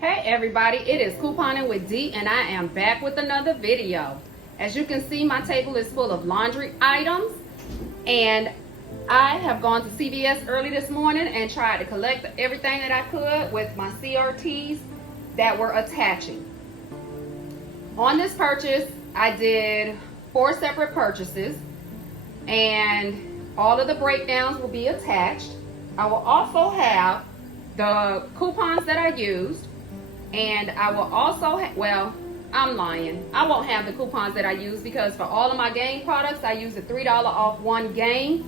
Hey everybody, it is Couponing with D and I am back with another video. As you can see, my table is full of laundry items and I have gone to CVS early this morning and tried to collect everything that I could with my CRTs that were attaching. On this purchase, I did 4 separate purchases and all of the breakdowns will be attached. I will also have the coupons that I used, and I will also well, I'm lying. I won't have the coupons that I use because for all of my Gain products, I use a $3 off one Gain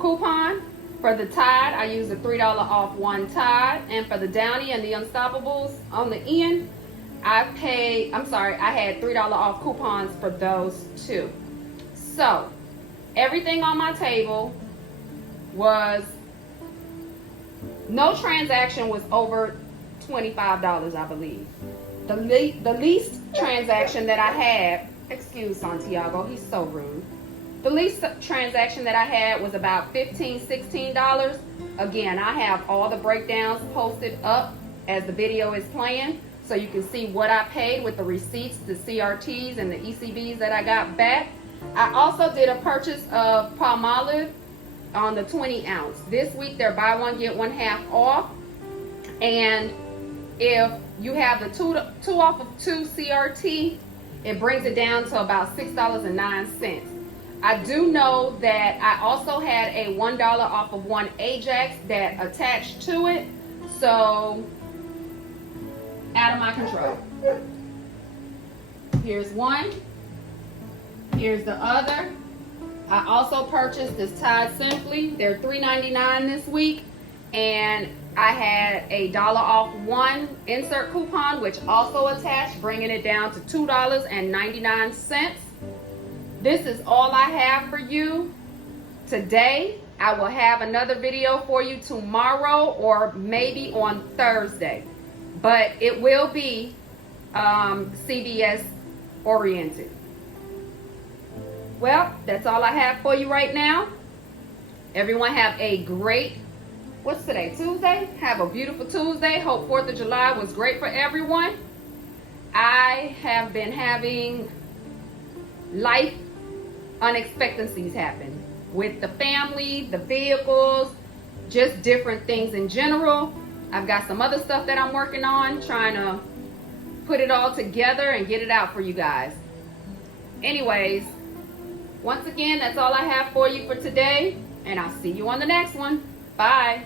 coupon. For the Tide, I use a $3 off one Tide, and for the Downy and the Unstoppables on the end, I had $3 off coupons for those two. So everything on my table was, no transaction was over $25, I believe. The least transaction that I had, excuse Santiago, he's so rude. The least transaction that I had was about $15, $16. Again, I have all the breakdowns posted up as the video is playing, so you can see what I paid with the receipts, the CRTs, and the ECBs that I got back. I also did a purchase of Palmolive on the 20 ounce. This week they're buy one get one half off, and if you have the two off of 2 CRT, it brings it down to about $6.09. I do know that I also had a $1 off of 1 Ajax that attached to it, so out of my control. Here's one, here's the other. I also purchased this Tide Simply. They're $3.99 this week, and I had a $1 off one insert coupon, which also attached, bringing it down to $2.99. This is all I have for you today. I will have another video for you tomorrow or maybe on Thursday, but it will be CVS oriented. Well, that's all I have for you right now. Everyone have a great, what's today, Tuesday? Have a beautiful Tuesday. Hope 4th of July was great for everyone. I have been having life unexpectancies happen with the family, the vehicles, just different things in general. I've got some other stuff that I'm working on, trying to put it all together and get it out for you guys. Anyways, once again, that's all I have for you for today, and I'll see you on the next one. Bye.